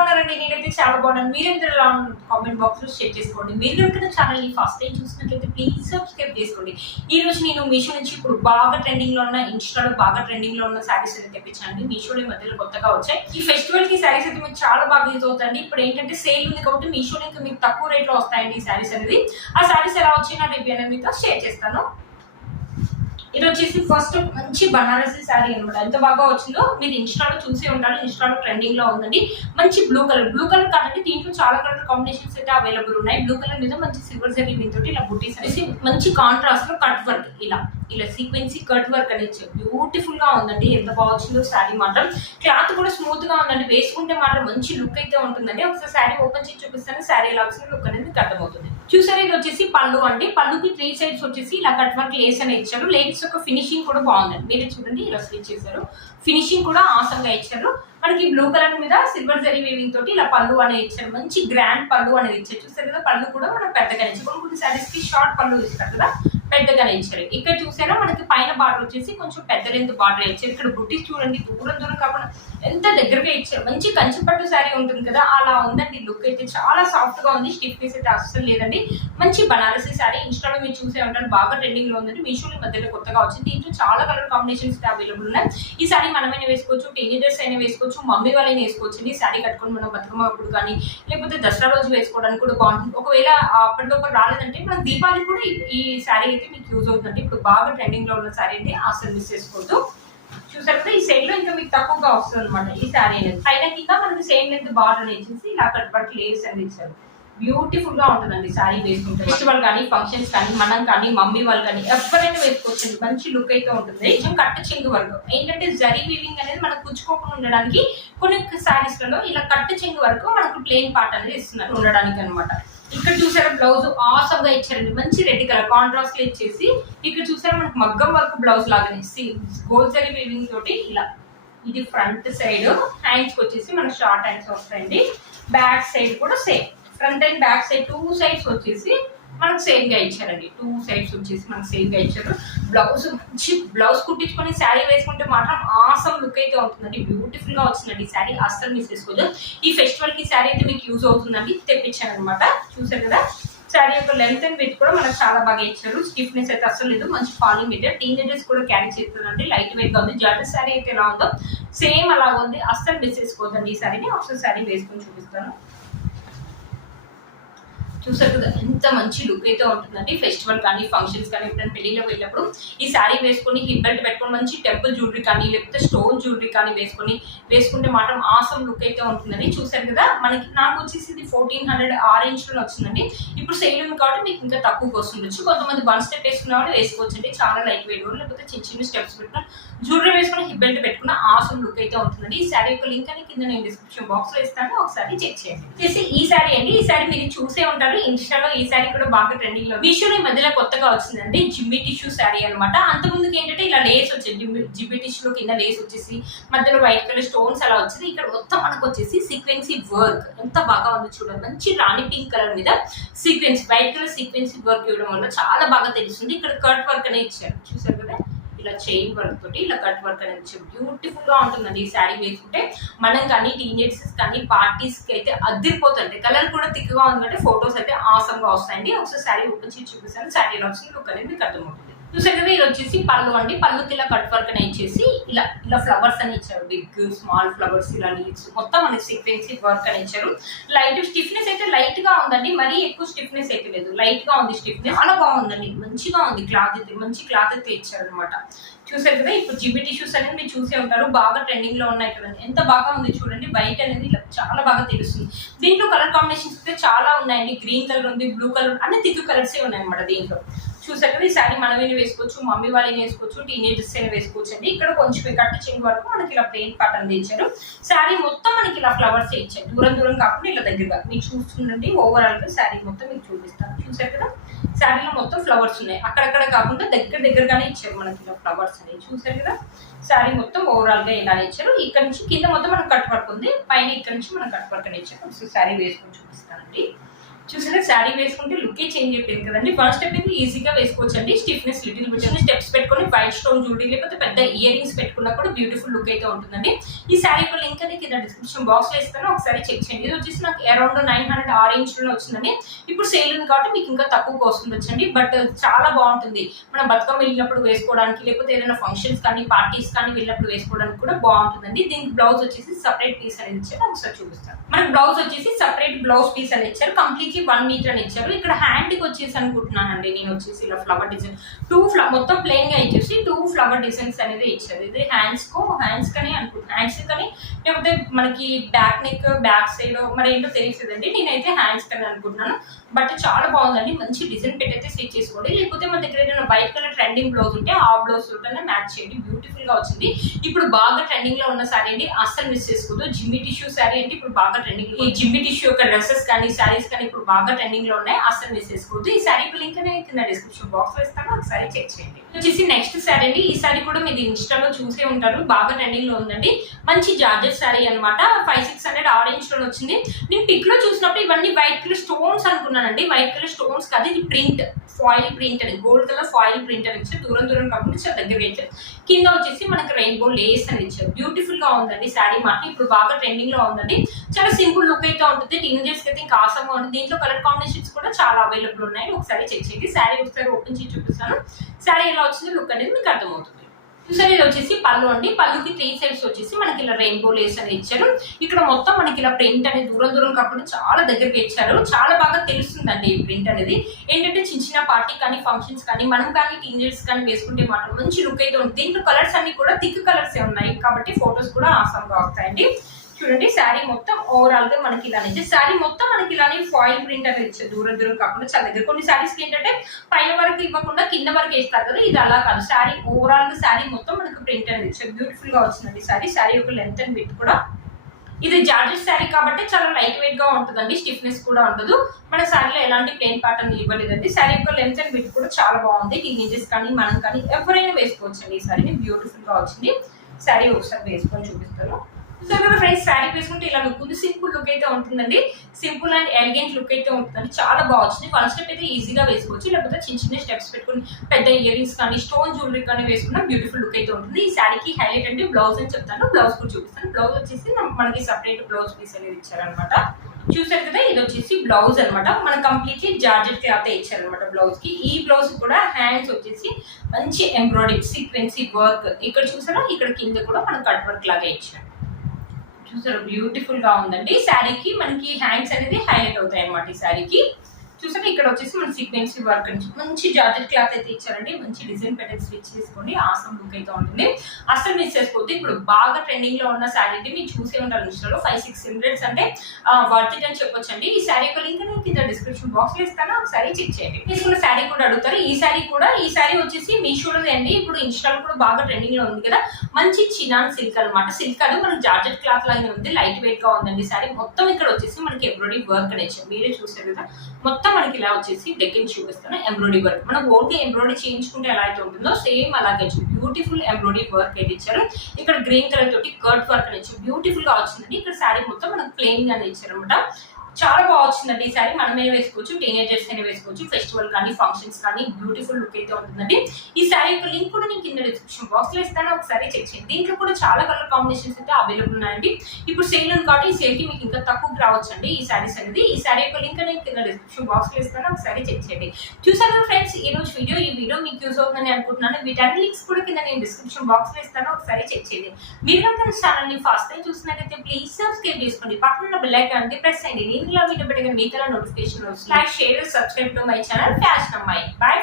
ఉన్నారండి నేనైతే చాలా బాగున్నాను. మీరైతే ఎలా కామెంట్ బాక్స్లో షేర్ చేసుకోండి. మీరు కనుక ఛానల్ని ఫస్ట్ టైం చూసినట్లయితే ప్లీజ్ సబ్స్క్రైబ్ చేసుకోండి. ఈ రోజు నేను మీషో నుంచి ఇప్పుడు బాగా ట్రెండింగ్లో ఉన్న ఇన్స్టాలో బాగా ట్రెండింగ్లో ఉన్న శారీస్ అయితే తెప్పించానండి. మీషోలో మధ్యలో కొత్తగా వచ్చాయి. ఈ ఫెస్టివల్కి శారీస్ అయితే మీకు చాలా బాగా యూజ్ అవుతాయండి. ఇప్పుడు ఏంటంటే సేల్ ఉంది కాబట్టి మీషోలో ఇంకా మీకు తక్కువ రేట్లో వస్తాయండి ఈ శారీస్ అనేది. ఆ శారీస్ ఎలా వచ్చాయి నా రివ్యూ అనేది మీతో షేర్ చేస్తాను. ఇది వచ్చేసి ఫస్ట్ మంచి బనారసి శారీ అనమాట ఎంత బాగా వచ్చిందో మీరు ఇన్స్టాలో చూసే ఉంటారు ఇన్స్టాలో ట్రెండింగ్లో ఉందండి. మంచి బ్లూ కలర్ బ్లూ కలర్ కాదండి దీంట్లో చాలా కలర్ కాంబినేషన్స్ అయితే అవైలబుల్ ఉన్నాయి. బ్లూ కలర్ మీద మంచి సిల్వర్ జరీ మీతో ఇలా బుట్టీస్ అనేసి మంచి కాంట్రాస్ట్లో కట్ వర్క్ ఇలా ఇలా సీక్వెన్సీ కట్ వర్క్ అనేది బ్యూటిఫుల్గా ఉందండి. ఎంత బాగా వచ్చిందో శారీ మాత్రం. క్లాత్ కూడా స్మూత్గా ఉందండి. వేసుకుంటే మాత్రం మంచి లుక్ అయితే ఉంటుందండి. ఒకసారి శారీ ఓపెన్ చేసి చూపిస్తాను. శారీ ఎలా వచ్చిన లుక్ అనేది కట్ అర్థమవుతుంది. చూసారు ఇది వచ్చేసి పళ్ళు అండి. పళ్ళుకి త్రీ సైడ్స్ వచ్చేసి ఇలా కట్ వర్క్ లేస్ అని ఇచ్చారు. లేడీస్ యొక్క ఫినిషింగ్ కూడా బాగుందండి. మీరు చూడండి ఇలా స్టిచ్ చేశారు. ఫినిషింగ్ కూడా ఆసంగా ఇచ్చారు. మనకి బ్లూ కలర్ మీద సిల్వర్ జరీ వేవింగ్ తోటి ఇలా పళ్ళు అనేది ఇచ్చారు. మంచి గ్రాండ్ పళ్ళు అనేది ఇచ్చారు. చూసారు కదా పళ్ళు కూడా మనం పెద్దగా ఇచ్చారు. కొన్ని కొన్ని సారీస్కి షార్ట్ పళ్ళు ఇస్తారు కదా పెద్దగానే ఇచ్చారు. ఇక్కడ చూసారా మనకి పైన బార్డర్ వచ్చేసి కొంచెం పెద్ద లెంత్ బార్డర్ ఇచ్చారు. ఇక్కడ బుట్టి చూడండి దూరం దూరం కాకుండా ఎంత దగ్గరగా ఇచ్చారు. మంచి కంచిపట్టు శారీ ఉంటుంది కదా అలా ఉందండి. లుక్ అయితే చాలా సాఫ్ట్గా ఉంది. స్టిఫ్నెస్ అయితే అస్సలు లేదండి. మంచి బనారసీ శారీ. ఇన్స్టాలో మీరు చూసే ఉంటారు. బాగా ట్రెండింగ్లో ఉందండి. మీషోలో మధ్యలో కొత్తగా వచ్చింది. దీంట్లో చాలా కలర్ కాంబినేషన్స్ అవైలబుల్ ఉన్నాయి. ఈ శారీ మనమైనా వేసుకోవచ్చు. టీనేజర్స్ అయినా వేసుకోవచ్చు. మమ్మీ వాళ్ళైనా వేసుకోవచ్చు. ఈ శారీ కట్టుకొని మనం బతుకమ్మ అప్పుడు కానీ లేకపోతే దసరా రోజు వేసుకోవడానికి కూడా బాగుంటుంది. ఒకవేళ అప్పటికప్పుడు రాలేదంటే మనం దీపావళి కూడా ఈ- ఈ శారీ అయితే మీకు యూజ్ అవుతుంది ఇప్పుడు బాగా ట్రెండింగ్లో ఉన్న శారీ అయితే అసలు మిస్ చేసుకోవద్దు. సెట్ సైడ్లో ఇంకా మీకు తక్కువగా వస్తుంది అనమాట ఈ శారీ అనేది. పైన కింద మనకి సేమ్ లెంత్ బార్డర్ అనేది ఇచ్చేసి ఇలా కట్ పట్ లేస్ అనేది ఇచ్చారు. బ్యూటిఫుల్గా ఉంటుందండి శారీ వేసుకుంటే. ఫెస్టివల్ కానీ ఫంక్షన్స్ కానీ మనం కానీ మమ్మీ వాళ్ళు కానీ ఎవరైనా వేసుకోవచ్చండి మంచి లుక్ అయితే ఉంటుంది. కొంచెం కట్ట చెంగు వర్క్. ఏంటంటే జరీ వీవింగ్ అనేది మనకు పుచ్చుకోకుండా ఉండడానికి కొన్ని శారీస్లలో ఇలా కట్ట చెంగు వరకు మనకు ప్లేన్ పార్ట్ అనేది ఇస్తున్నారు ఉండడానికి అన్నమాట. ఇక్కడ చూసారా బ్లౌజ్ ఆసమ్గా ఇచ్చారండి. మంచి రెడ్ కలర్ కాంట్రాస్ట్లో ఇచ్చేసి ఇక్కడ చూసారా మనకు మగ్గం వర్క్ బ్లౌజ్ లాగానే గోల్డ్ జరీ వీవింగ్ తోటి ఇలా. ఇది ఫ్రంట్ సైడ్ హ్యాండ్స్ వచ్చేసి మనకు షార్ట్ హ్యాండ్స్ వస్తాయండి. బ్యాక్ సైడ్ కూడా same front and back side two sides వచ్చేసి మనకు సేమ్గా ఇచ్చారండి. టూ సైడ్స్ వచ్చేసి మనకు సేమ్గా ఇచ్చారు. బ్లౌజ్ మంచి బ్లౌజ్ కుట్టించుకొని శారీ వేసుకుంటే మాత్రం ఆసమ్ లుక్ అయితే ఉంటుందండి. బ్యూటిఫుల్గా వస్తుందండి వచ్చిందండి ఈ శారీ అస్సలు మిస్ చేసుకోదు. ఈ ఫెస్టివల్కి శారీ అయితే మీకు యూజ్ అవుతుందండి. తెప్పించాను అనమాట చూసారు కదా? శారీ యొక్క లెంత్ అండ్ విత్ కూడా మనకు చాలా బాగా ఇచ్చారు. స్టిఫ్నెస్ అయితే అసలు లేదు. మంచి ఫాలింగ్ మీటర్ టీనేజర్స్ కూడా క్యారీ చేస్తుందండి. లైట్ వెయిట్గా ఉంది. జార్జెట్ శారీ అయితే ఎలా ఉందో సేమ్ అలాగ ఉంది అస్సలు మిస్ చేసుకోదండి ఈ శారీని ఒకసారి శారీ వేసుకొని చూపిస్తాను. చూసారు కదా ఎంత మంచి లుక్ అయితే ఉంటుందండి ఫెస్టివల్ కానీ ఫంక్షన్స్ కానీ ఎప్పుడైనా పెళ్ళిలోకి వెళ్ళినప్పుడు ఈ శారీ వేసుకొని హిప్ బెల్ట్ పెట్టుకొని మంచి టెంపుల్ జ్యువెలరీ కానీ లేకపోతే స్టోన్ జ్యువెలరీ కానీ వేసుకొని వేసుకుంటే మాత్రం ఆసం లుక్ అయితే ఉంటుందండి చూసారు కదా. మనకి నాకు వచ్చేసి ఇది ఫోర్టీన్ హండ్రెడ్ ఆరెంజ్లో వచ్చిందండి. ఇప్పుడు సేల్ ఉంది కాబట్టి మీకు ఇంకా తక్కువకి వస్తుండొచ్చు. కొంతమంది వన్ స్టెప్ వేసుకున్న వాళ్ళు వేసుకోవచ్చండి. చాలా లైట్ వెయిట్ లేకపోతే చిన్న చిన్న స్టెప్స్ పెట్టిన జ్యువెలరీ వేసుకుని హిప్ బెల్ట్ పెట్టుకున్న ఆసం లుక్ అయితే ఉంటుందండి. ఈ శారీ యొక్క లింక్ అని కింద నేను డిస్క్రిప్షన్ బాక్స్లో ఇస్తాను. ఒకసారి చెక్ చేయండి. ఈ శారీ అండి. ఈ శారీ మీరు చూసే ఉంటారు. ఇన్స్టాలో ఈ శారీ కూడా బాగా ట్రెండింగ్లో మీషోలో ఈ మధ్యలో కొత్తగా వచ్చిందండి జిమ్మి టిష్యూ శారీ అనమాట అంత ఏంటంటే ఇలా లేస్ వచ్చేది జిమ్మి జిమ్మి టిష్యూలో కింద లేస్ వచ్చేసి మధ్యలో వైట్ కలర్ స్టోన్స్ అలా వచ్చింది. ఇక్కడ మొత్తం మనకు వచ్చేసి సీక్వెన్సీ వర్క్ ఎంత బాగా ఉంది చూడండి. మంచి రాణి పింక్ కలర్ మీద సీక్వెన్స్ వైట్ కలర్ సీక్వెన్సీ వర్క్ ఇవ్వడం వల్ల చాలా బాగా తెలుస్తుంది. ఇక్కడ కట్ వర్క్ అనేది ఇచ్చారు. చూసారు కదా? ఇలా చైన్ వర్క్ తోటి ఇలా కట్ వర్క్ అనేది బ్యూటిఫుల్గా ఉంటుందండి ఈ శారీ వేసుకుంటే. మనం కానీ టీనేజర్స్ కానీ పార్టీస్కి అయితే అద్దరిపోతుంది కలర్ కూడా థిక్గా ఉందంటే ఫొటోస్ అయితే ఆసమ్గా వస్తాయండి. ఒకసారి శారీ ఓపెన్ చేసి చూపిస్తాను. శారీ ఎలా వచ్చింది లుక్ అనేది మీకు అర్థమవుతుంది. చూసారు కదా ఇది వచ్చేసి పళ్ళు అండి. పళ్ళు ఇలా కట్ వర్క్ అని ఇచ్చేసి ఇలా ఇలా ఫ్లవర్స్ అని ఇచ్చారు. బిగ్ స్మాల్ ఫ్లవర్స్ ఇలా లీవ్స్ మొత్తం మనకి సీక్వెన్సీ వర్క్ అని ఇచ్చారు. లైట్ స్టిఫ్నెస్ అయితే లైట్గా ఉందండి. మరీ ఎక్కువ స్టిఫ్నెస్ అయితే లేదు. లైట్గా ఉంది స్టిఫ్నెస్. చాలా బాగుందండి. మంచిగా ఉంది క్లాత్ అయితే మంచి క్లాత్ అయితే ఇచ్చారు అనమాట చూసారు కదా ఇప్పుడు జిబి టిష్యూస్ అనేది మీరు చూసే ఉంటారు. బాగా ట్రెండింగ్లో ఉన్నాయి కదండి ఎంత బాగా ఉంది చూడండి. వైట్ అనేది ఇలా చాలా బాగా తెలుస్తుంది. దీంట్లో కలర్ కాంబినేషన్స్ అయితే చాలా ఉన్నాయండి. గ్రీన్ కలర్ ఉంది బ్లూ కలర్ అన్ని తిక్కు కలర్సే ఉన్నాయి అనమాట దీంట్లో. చూసారు కదా ఈ శారీ మనమైనా వేసుకోవచ్చు మమ్మీ వాళ్ళని వేసుకోవచ్చు టీనేజర్స్ అయినా వేసుకోవచ్చు అండి. ఇక్కడ కొంచెం కట్ట చెంగు వరకు మనకి ఇలా ప్లెయిన్ పట్టన్ ఇచ్చారు శారీ మొత్తం మనకి ఇలా ఫ్లవర్స్ ఇచ్చారు. దూరం దూరం కాకుండా ఇలా దగ్గరగా మీరు చూస్తుండండి ఓవరాల్గా శారీ మొత్తం మీకు చూపిస్తాను. చూసారు కదా శారీలో మొత్తం ఫ్లవర్స్ ఉన్నాయి. అక్కడక్కడ కాకుండా దగ్గర దగ్గరగానే ఇచ్చారు మనకి ఇలా ఫ్లవర్స్ అనేవి. చూసారు కదా శారీ మొత్తం ఓవరాల్గా ఇలానే ఇచ్చారు. ఇక్కడ నుంచి కింద మొత్తం మనకు కట్ వర్క్ ఉంది. పైన ఇక్కడ నుంచి మనం కట్ వర్క్ అని ఇచ్చారు. శారీ వేసుకొని చూపిస్తానండి. చూసారా? శారీ వేసుకుంటే లుకే చేంజ్ అయిపోయింది కదండి. ఫస్ట్ స్టెప్ అయితే ఈజీగా వేసుకోవచ్చు అండి స్టిఫ్నెస్ లిటిల్ బిట్ స్టెప్స్ పెట్టుకొని వైట్ స్టోన్ జ్యువెలరీ లేకపోతే పెద్ద ఇయర్ రింగ్స్ పెట్టుకున్నా కూడా బ్యూటిఫుల్ లుక్ అయితే ఉంటుందండి. ఈ శారీ యొక్క లింక్ అనేది కింద డిస్క్రిప్షన్ బాక్స్లో ఇస్తాను ఒకసారి చెక్ చేయండి. ఇది వచ్చేసి నాకు అరౌండ్ నైన్ హండ్రెడ్ ఆరెంజ్లో వచ్చిందండి. ఇప్పుడు సేల్ ఉంది కాబట్టి మీకు ఇంకా తక్కువకి వస్తుంది వచ్చండి. బట్ చాలా బాగుంటుంది. మనం బతుకమ్మ వెళ్ళినప్పుడు వేసుకోవడానికి లేకపోతే ఏదైనా ఫంక్షన్స్ కానీ పార్టీస్ కానీ వెళ్ళినప్పుడు వేసుకోవడానికి కూడా బాగుంటుందండి. దీనికి బ్లౌజ్ వచ్చేసి సపరేట్ పీస్ అనేది ఇచ్చారు. ఒకసారి చూపిస్తాను. మనకి బ్లౌజ్ వచ్చేసి సపరేట్ బ్లౌజ్ పీస్ అనేది ఇచ్చారు. కంప్లీట్లీ వన్ మీటర్ అని ఇచ్చారు. ఇక్కడ హ్యాండ్కి వచ్చేసి అనుకుంటున్నానండి నేను వచ్చేసి ఇలా ఫ్లవర్ డిజైన్ టూ ఫ్లవర్ మొత్తం ప్లెయిన్గా ఇచ్చేసి టూ ఫ్లవర్ డిజైన్స్ అనేది ఇచ్చారు. ఇది హ్యాండ్స్ కో హ్యాండ్స్ కని అనుకుంటున్నాను హ్యాండ్స్ కానీ లేకపోతే మనకి బ్యాక్ నెక్ బ్యాక్ సైడ్ మరి ఏంటో తెలియదండి నేనైతే హ్యాండ్స్ కని అనుకుంటున్నాను. బట్ చాలా బాగుందండి. మంచి డిజైన్ పెట్టయితే స్టిచ్ చేసుకోండి. లేకపోతే మన దగ్గర ఏదైనా వైట్ కలర్ ట్రెండింగ్ బ్లౌజ్ ఉంటే ఆ బ్లౌజ్ తోటనే మ్యాచ్ చేయండి. బ్యూటిఫుల్గా వచ్చింది. ఇప్పుడు బాగా ట్రెండింగ్లో ఉన్న సారీ అండి అస్సలు మిస్ చేసుకోదు జిమ్మి టిష్యూ సారీ అంటే ఇప్పుడు బాగా ట్రెండింగ్ ఈ జిమ్మి టిష్యూ యొక్క డ్రెస్సెస్ కానీ సారీస్ కానీ ఇప్పుడు బాగా ట్రెండింగ్లో ఉన్నాయి. అస్సలు మిస్ చేసుకోవద్దు. ఈ సారీ లింక్ అనేది కింద డిస్క్రిప్షన్ బాక్స్లో ఇస్తాను. ఒకసారి చెక్ చేయండి. వచ్చేసి నెక్స్ట్ సారీ అండి ఈ సారీ కూడా మీరు ఇన్స్టాలో చూసే ఉంటారు. బాగా ట్రెండింగ్లో ఉందండి. మంచి జార్జెస్ సారీ అన్నమాట. ఫైవ్ సిక్స్ హండ్రెడ్ ఆరెంజ్లో వచ్చింది. నేను పిక్లో చూసినప్పుడు ఇవన్నీ వైట్ కలర్ స్టోన్స్ అనుకున్నానండి. వైట్ కలర్ స్టోన్స్ కాదు ఇది ప్రింట్ ఫాయిల్ ప్రింట్ అని. గోల్డ్ కలర్ ఫాయిల్ ప్రింట్ అని ఇచ్చారు. దూరం దూరం కాకుండా చాలా దగ్గర ఇచ్చారు. కింద వచ్చేసి మనకి రెయిన్బో లేస్ అని ఇచ్చారు. బ్యూటిఫుల్గా ఉందండి శారీ మాట ఇప్పుడు బాగా ట్రెండింగ్లో ఉందండి. చాలా సింపుల్ లుక్ అయితే ఉంటుంది. టీనేజర్స్కి అయితే ఇంకా ఆసంగా ఉంటుంది. దీంట్లో కలర్ కాంబినేషన్స్ కూడా చాలా అవైలబుల్ ఉన్నాయి. ఒకసారి చెక్ చేయండి. శారీ ఒకసారి ఓపెన్ చేసి చూపిస్తాను. శారీ ఎలా వచ్చింది లుక్ అనేది మీకు అర్థమవుతుంది. చూసారు ఇది వచ్చేసి పళ్ళు అండి. పళ్ళుకి త్రీ సైడ్స్ వచ్చేసి మనకి ఇలా రెయిన్బో లేస్ అని ఇచ్చారు. ఇక్కడ మొత్తం మనకి ఇలా ప్రింట్ అనేది దూరం దూరం కాకుండా చాలా దగ్గరికి ఇచ్చారు. చాలా బాగా తెలుస్తుందండి ఈ ప్రింట్ అనేది. ఏంటంటే చిన్న చిన్న పార్టీ కానీ ఫంక్షన్స్ కానీ మనం కానీ టీనేజర్స్ కానీ వేసుకుంటే మాత్రం మంచి లుక్ అయితే ఉంది దీంట్లో కలర్స్ అన్ని కూడా థిక్ కలర్స్ ఉన్నాయి. కాబట్టి ఫొటోస్ కూడా ఆసంగా వస్తాయండి. చూడండి శారీ మొత్తం ఓవరాల్గా మనకి ఇలా ఇచ్చే శారీ మొత్తం మనకి ఇలానే ఫాయిల్ ప్రింట్ అనేది ఇచ్చారు దూరం దూరం కాకుండా చాలా దగ్గర. కొన్ని శారీస్కి ఏంటంటే పైన వరకు ఇవ్వకుండా కింద వరకు వేస్తారు కదా ఇది అలా కాదు. శారీ ఓవరాల్గా శారీ మొత్తం మనకు ప్రింట్ అనేది ఇచ్చారు బ్యూటిఫుల్గా వచ్చిందండి శారీ. శారీ యొక్క లెంత్ అండ్ విత్ కూడా. ఇది జార్జెట్ శారీ కాబట్టి చాలా లైట్ వెయిట్గా ఉంటుందండి స్టిఫ్నెస్ కూడా ఉండదు. మన శారీలో ఎలాంటి ప్లేన్ ప్యాటర్న్ ఇవ్వలేదండి. శారీ యొక్క లెంత్ అండ్ విత్ కూడా చాలా బాగుంది. టీనేజెస్ కానీ మనం కానీ ఎవరైనా వేసుకోవచ్చండి ఈ శారీని. బ్యూటిఫుల్గా వచ్చింది. శారీ ఒకసారి వేసుకొని చూపిస్తాను. సో ఫ్రెండ్స్ శారీ వేసుకుంటే ఇలా లుక్ ఉంది. సింపుల్ లుక్ అయితే ఉంటుందండి. సింపుల్ అండ్ ఎలిగెంట్ లుక్ అయితే ఉంటుందండి. చాలా బాగుంది వన్ స్టెప్ అయితే ఈజీగా వేసుకోవచ్చు. లేకపోతే చిన్న చిన్న స్టెప్స్ పెట్టుకుని పెద్ద ఇయర్ రింగ్స్ కానీ స్టోన్ జ్యువెలరీ కానీ వేసుకున్న బ్యూటిఫుల్ లుక్ అయితే ఉంటుంది. ఈ శారీకి హైలైట్ అంటే బ్లౌజ్ అని చెప్తాను. బ్లౌజ్ కూడా చూపిస్తాను. బ్లౌజ్ వచ్చేసి మనకి సపరేట్ బ్లౌజ్ పీస్ అనేది ఇచ్చారనమాట చూసారు కదా ఇది వచ్చేసి బ్లౌజ్ అనమాట మన కంప్లీట్లీ జార్జెట్ క్లాత్ ఇచ్చారనమాట బ్లౌజ్కి. ఈ బ్లౌజ్ కూడా హ్యాండ్స్ వచ్చేసి మంచి ఎంబ్రాయిడరీ సీక్వెన్సీ వర్క్ ఇక్కడ చూసారా? ఇక్కడ కింద కూడా మన కట్ వర్క్ లాగా ఇచ్చారు. చూసారు? బ్యూటిఫుల్గా ఉందండి. శారీకి మనకి హ్యాండ్స్ అనేది హైలైట్ అవుతాయి అన్నమాట ఈ శారీకి చూసారా? ఇక్కడ వచ్చేసి మన సీక్వెన్సీ వర్క్ అని మంచి జార్జెట్ క్లాత్ అయితే ఇచ్చారండి. మంచి డిజైన్ ప్యాటర్న్ స్టిచ్ చేసుకోండి. ఆసం లుక్ అయితే ఉంటుంది. అసలు మిస్ చేసుకోవద్దు. ఇప్పుడు బాగా ట్రెండింగ్లో ఉన్న శారీ మీరు చూసే ఉంటారు ఇన్స్టాలో ఫైవ్ సిక్స్ హండ్రెడ్స్ అంటే వర్త్ ఇట్ అని చెప్పొచ్చండి. ఈ శారీ యొక్క లింక్ నేను కింద డిస్క్రిప్షన్ బాక్స్లో ఇస్తాను. ఒకసారి చెక్ చేయండి. తీసుకున్న శారీ కూడా అడుగుతారు. ఈ శారీ కూడా ఈ శారీ వచ్చేసి మీషోలో అండి. ఇప్పుడు ఇన్స్టాలో కూడా బాగా ట్రెండింగ్లో ఉంది కదా. మంచి చినాన్ సిల్క్ అనమాట సిల్క్ అది మనకి జార్జెట్ క్లాత్ లాగానే ఉంది. లైట్ వెయిట్గా ఉందండి శారీ మొత్తం ఇక్కడ వచ్చేసి మనకి ఎంబ్రాయిడరీ వర్క్ అనేది మీరే చూసారు కదా. మొత్తం మనకి ఇలా వచ్చేసి దగ్గర చూపిస్తాను. ఎంబ్రాయిడరీ వర్క్ మనం ఓన్లీ ఎంబ్రాయిడరీ చేయించుకుంటే ఎలా అయితే ఉంటుందో సేమ్ అలాగే బ్యూటిఫుల్ ఎంబ్రాయిడరీ వర్క్ అయితే ఇచ్చారు. ఇక్కడ గ్రీన్ కలర్ తోటి కర్ట్ వర్క్ అని ఇచ్చారు బ్యూటిఫుల్గా వచ్చిందండి. ఇక్కడ శారీ మొత్తం మనకు ప్లెయిన్ గానే ఇచ్చారనమాట చాలా బాగా వచ్చిందండి ఈ శారీ మనమే వేసుకోవచ్చు టీనేజర్స్ అయినా వేసుకోవచ్చు ఫెస్టివల్ కానీ ఫంక్షన్స్ కానీ బ్యూటిఫుల్ లుక్ అయితే ఉంటుందండి. ఈ శారీ యొక్క లింక్ కూడా నేను కింద డిస్క్రిప్షన్ బాక్స్లో ఇస్తాను ఒకసారి చెక్ చేయండి. దీంట్లో కూడా చాలా కలర్ కాంబినేషన్స్ అయితే అవైలబుల్ ఉన్నాయండి. ఇప్పుడు సేల్ ఉంది కాబట్టి ఈ సేల్కి మీకు ఇంకా తక్కువ రావచ్చు అండి ఈ శారీస్ అనేది. ఈ శారీ యొక్క లింక్ నేను కింద డిస్క్రిప్షన్ బాక్స్లో ఇస్తాను ఒకసారి చెక్ చేయండి. చూసారు ఫ్రెండ్స్ ఈ రోజు వీడియో ఈ వీడియో మీకు యూస్ అవుతుందని అనుకుంటున్నాను. వీటన్ని లింక్స్ కూడా కింద నేను డిస్క్రిప్షన్ బాక్స్లో ఇస్తాను ఒకసారి చెక్ చేయండి. మీరు కనుక ఛానల్ని ఫస్ట్ టైం చూసినట్లయితే ప్లీజ్ సబ్స్క్రైబ్ చేసుకోండి. పక్కన బెల్ ఐకాన్ అంటే ప్రెస్ చేయండి నేను ఇలా వీడియో పెట్టగా మీకు నోటిఫికేషన్ వస్తుంది like share subscribe to my channel fashion అమ్మాయి బై